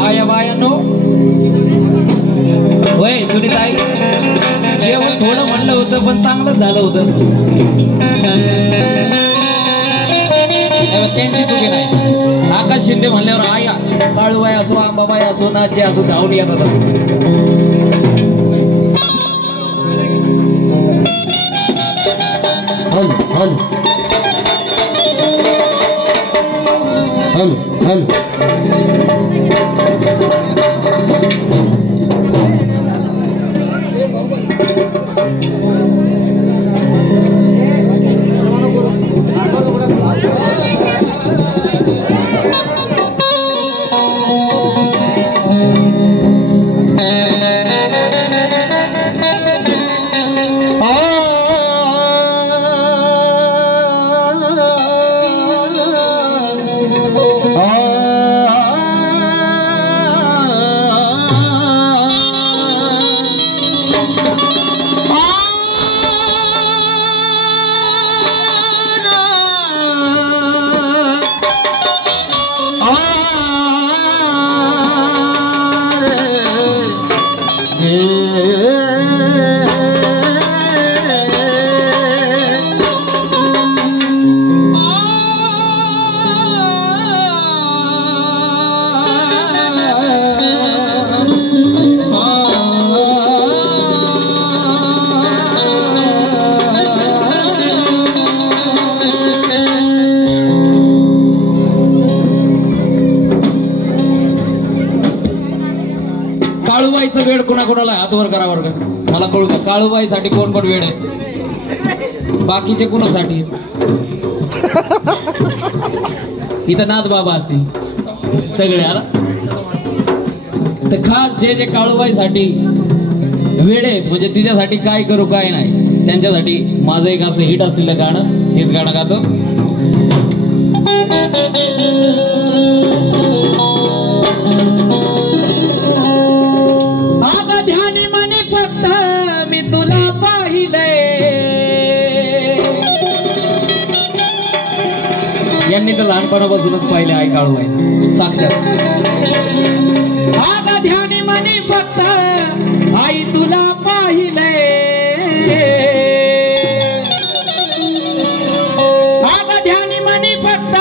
आया बायानो होय सुनीताई जेवण थोडं म्हणलं होतं पण चांगलंच झालं होतं त्यांची चुकी नाही आकाश शिंदे म्हणल्यावर आया काळूबाई असो आंबाबाई असो नाचे असो धावून येतात काळूबाईचा वेळ कोणाकोणाला हात वर करा वर्ग मला कळू का काळूबाईसाठी कोण कोण वेळ आहे बाकीचे कोणासाठी इथं नाथ बाबा असतील सगळे आला तर खास जे जे काळूबाईसाठी वेळ आहेत म्हणजे तिच्यासाठी काय करू काय नाही त्यांच्यासाठी माझं एक असं हिट असलेलं गाणं हेच गाणं गातो यांनी तर लहानपणापासूनच पाहिले आई काळूबाई साक्षात आगा ध्यानी मनी फक्त आई तुला पाहिले आगा ध्यानी मनी फक्त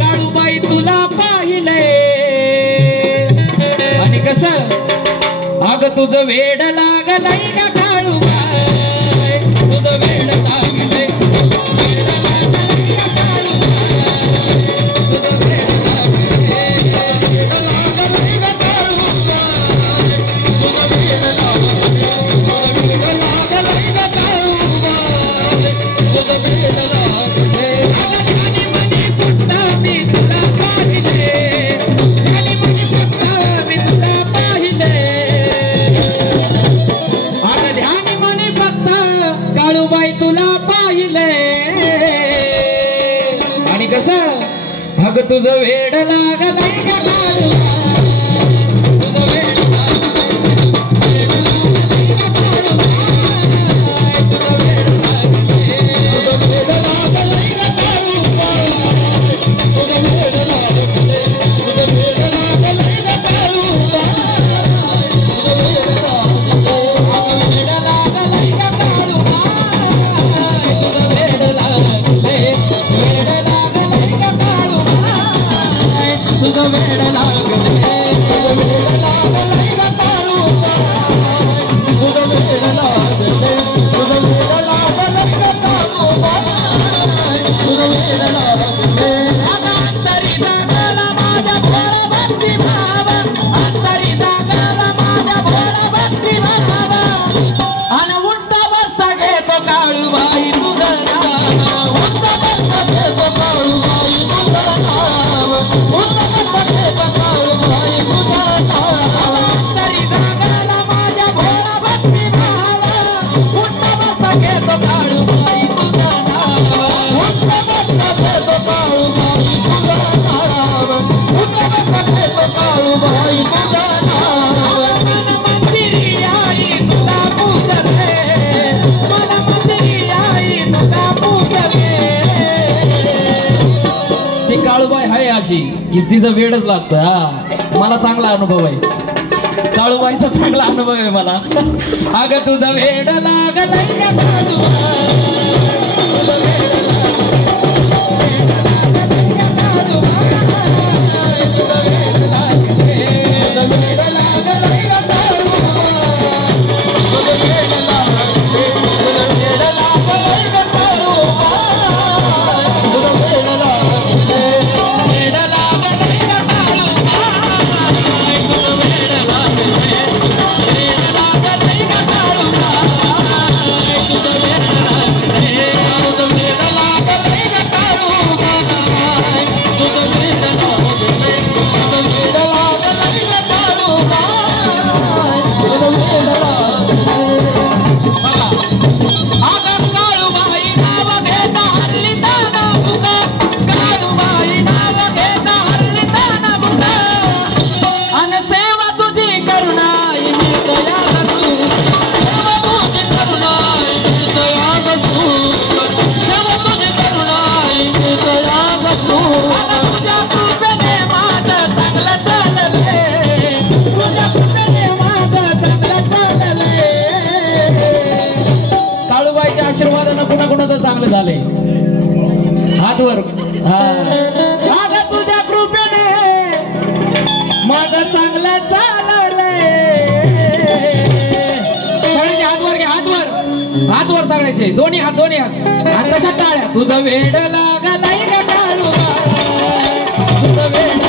काळूबाई तुला पाहिले आणि कसं अग तुझं वेड लागलंय का काळूबाई तुझं वेड लागलंय अग तुझं वेड लागलंय का अशी तिचं वेडच लागतं. हा मला चांगला अनुभव आहे, काळूबाईचा चांगला अनुभव आहे मला. अगं तुझं वेड लागलंय का काळूबाई, आशीर्वादानं कुणा कुणाचं चांगलं झालंय. हातवर माझा तुझ्या कृपेने माझं चांगलं चाललंय. सगळ्यांचे हातवर घ्या, हातवर हातवर सगळ्याचे दोन्ही हात आणि तशा टाळ्या. तुझं वेड लागलंय का काळूबाई, तुझं वेड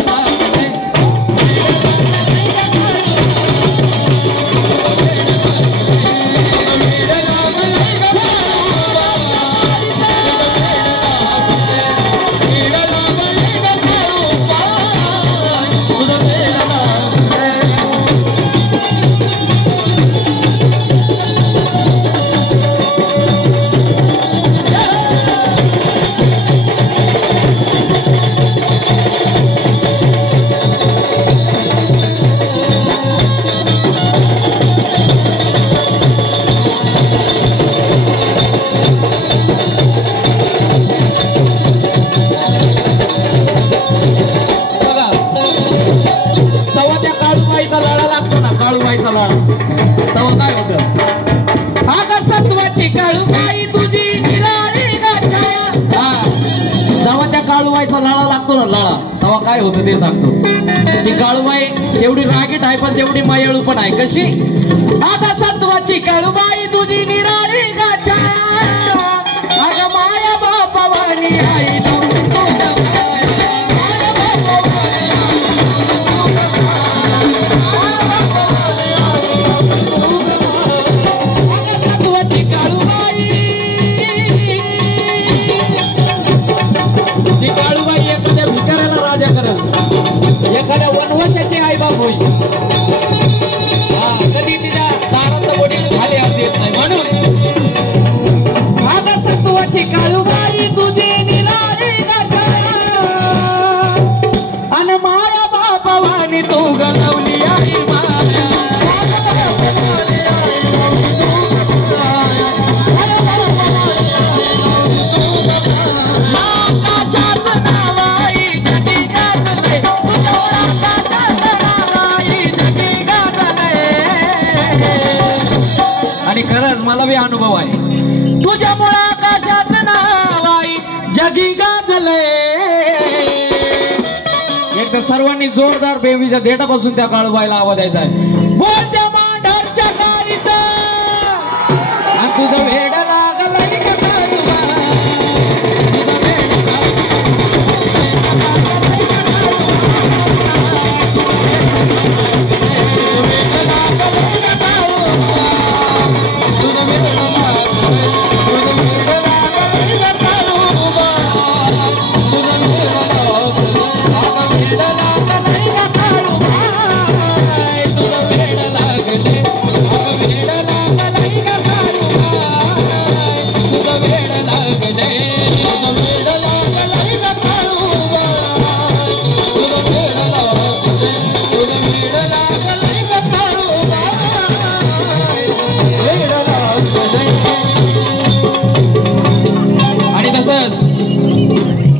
लाळा लागतो ना, लाळा तेव्हा काय होतं ते सांगतो. ती काळूबाई तेवढी रागीट आहे पण तेवढी मायाळू पण आहे. कशी आता सत्वाची काळूबाई तुझी निराळी गाछा, अगं माया बापावानी आई एखाद्या वनवासाची आई बाप होईल. कधी तिच्या दारात बोटी खाली येत नाही. म्हणून माझा सत्वाची काळूबाई तुझी निराळी गाछा, अन माया बापावानी तू गलवली आई माया. आणि खरंच मला बी अनुभव आहे, तुझ्यामुळे आकाशाचं नाव आई जगी गाजलंय. एकदा सर्वांनी जोरदार बेबीच्या देठापासून त्या काळूबाईला आवाज द्यायचा आहे. बोल त्या मांढरच्या काळीचा आणि तुझं वेड लागलंय का काळूबाई,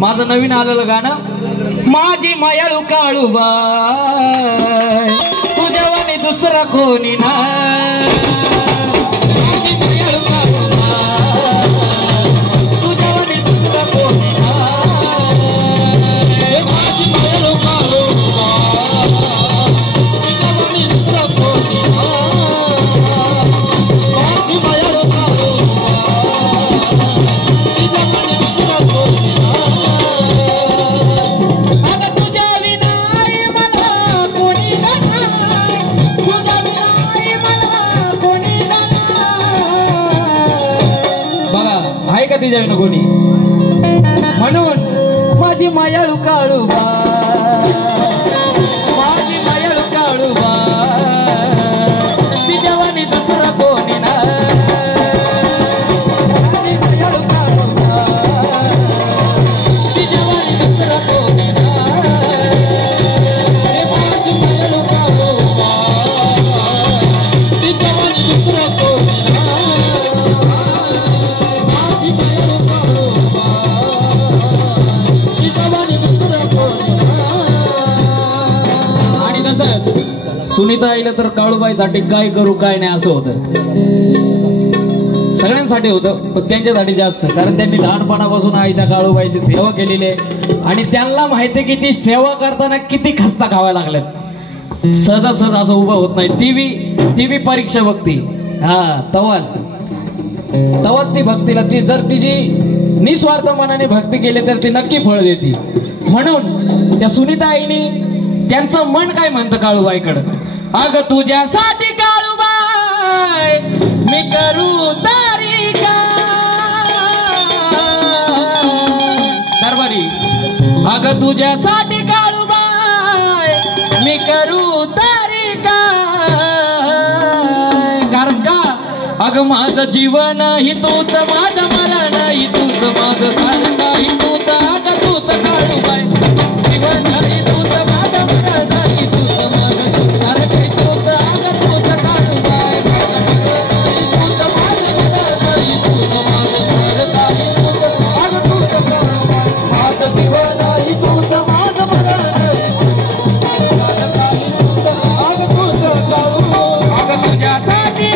माझं नवीन आलेलं गाणं माझी मायाळू काळूबाई तुझ्यावानी दुसरा कोणी नाही. माझी मायाळू काळूबाई तुझ्यावानी दुसरा कोणी नाही. माझी मायाळू काळूबाई तुझ्यावानी दुसरा कोणी नाही. माझी मायाळू काळूबाई तुझ्यावानी दुसरा कोणी नाही. आहे का तिच्या कोणी म्हणून माझी मायाळू काळूबा माझी मायाळू काळूबा तिच्यावानी दुसरा कोणी ना. माझी मायाळू काळूबा तिच्यावानी दुसरा कोणी ना. माझी मायाळू काळूबा तिच्यावानी दुसरा कोणी ना. सुनीता आईला तर काळूबाईसाठी काय करू काय नाही असं होतं. सगळ्यांसाठी होतं पण त्यांच्यासाठी जास्त, कारण त्यांनी लहानपणापासून आई त्या काळूबाईची सेवा केलेली आहे आणि त्यांना माहिती आहे की ती सेवा करताना किती खस्ता खाव्या लागल्यात. सहजासहज असं उभं होत नाही. ती बी परीक्षा बघती. हा तवाच ती भक्तीला ती जर तिची निस्वार्थ मनाने भक्ती केली तर ती नक्की फळ देते. म्हणून त्या सुनीता आईनी त्यांचं मन काय म्हणतं काळूबाईकडं. अग तुझ्यासाठी काळूबाई मी करू तारी का दरबारी. अग तुझ्यासाठी काळूबाई मी करू तारी का. कारण का अग माझं जीवन ही तूच माझं मरण ही तूच माझं सारं ही तूच. अग तूच काळूबाई जीवन ही तूच माझं मरण ही तूच माझं सारं ही तूच. अग तूच काळूबाई तूच माझं मरण ही तूच माझं सारं ही तूच. अग तूच काळूबाई माझं जीवन ही तूच माझं मरण अग तूच काळूबाई. अग तुझ्यासाठी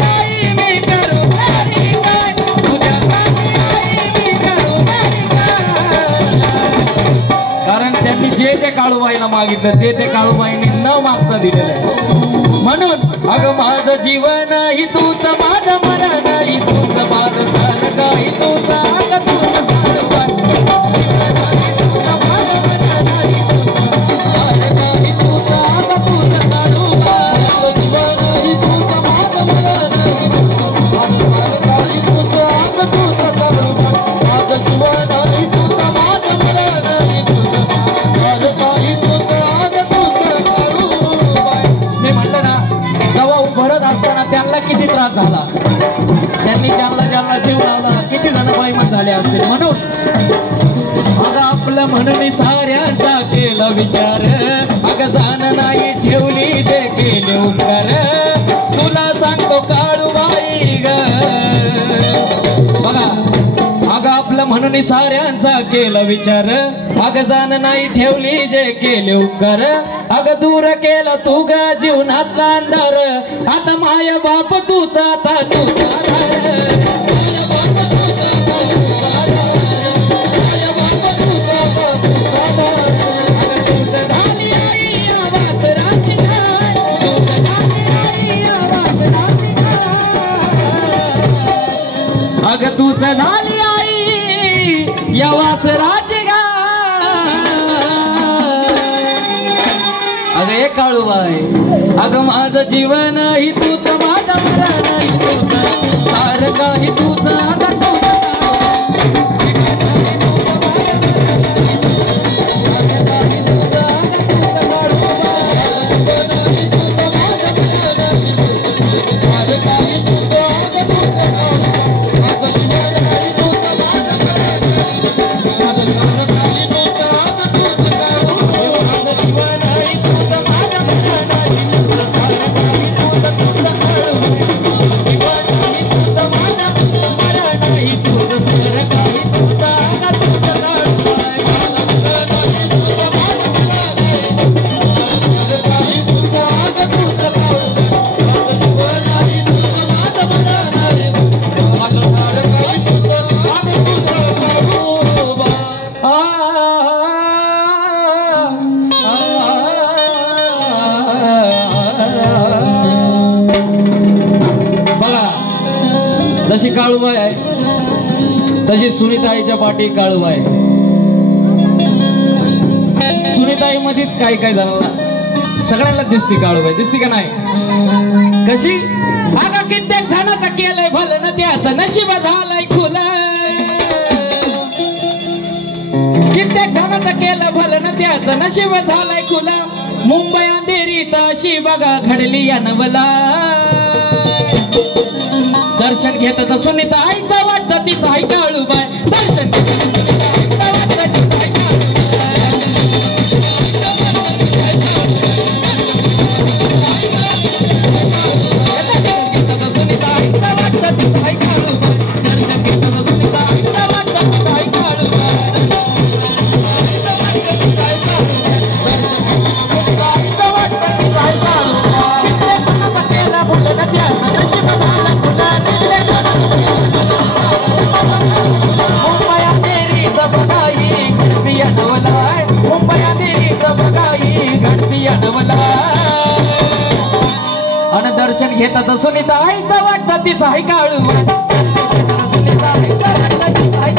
जे जे काळूबाईला मागितलं ते काळूबाईने न मागता दिलेलं आहे. म्हणून अगं माझं जीवन ही तूच माझं मरण ही तूच माझं सारं ही तूच. अगं तूच काळूबाई ही तूच अगं तूच काळूबाई जीवन ही तूच माझं मरण ही तूच माझं सारं ही तूच. अगं तूच काळूबाई माझं जीवन ही तूच माझं मरण ही तूच. मी म्हणलं ना जेव्हा भरत असताना त्यांना किती त्रास झाला, त्यांनी ज्यांना जीव लावला किती जण बाईमन झाले असतील. म्हणून अगं आपलं म्हणून साऱ्यांचा केला विचार. अगं जाण नाही ठेवली जे केले उपकार. तुला सांगतो काळूबाई ग बघा. अगं आपलं म्हणून साऱ्यांचा केला विचार. अगं जाण नाही ठेवली जे केले उपकार. अगं दूर केला तू ग जीवनातला अंधार. आता माय बाप तुझा आता तुझा अगं तूच झाली आई या वासराची गा. अगं हे काळूबाई अगं माझं जीवन ही तूच माझं मरण ही तूच सारं काही तूच. अगं तूच जशी काळूबाई आहे तशी सुनीताईच्या पाठी काळूबाई आहे. सुनीताई मध्येच काही काही जणांना सगळ्यांना दिसती काळूबाई, दिसती का नाही? कशी? अगं कित्येक जणांचं केलंय भलं न त्याचं नशीब झालंय खुलं, कित्येक जणांचं केलं भलं न त्याचं नशीब झालंय खुलं. मुंबई अंधेरीत अशी बघा घडली या नवला. दर्शन घेत सुनीता आईचं वाटतं तिचं आई काळूबाई. दर्शन घेत सुनीता आईचं वाटतं तिचं आई आणि दर्शन घेतात सुनीता आईचं वाटतं तिचं आई काळूबाई. सुनीता आईचं वाटतं तिचं आई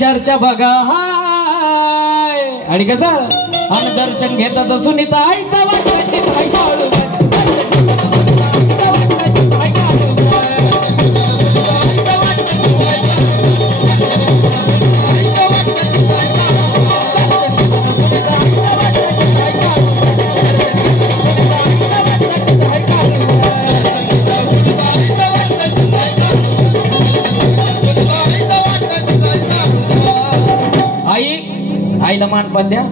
चर्चा बघा हाय. आणि कसं आणि दर्शन घेतात सुनीता आईचा वाटतं तिचं आई काळूबाई. आईला मानपान द्या.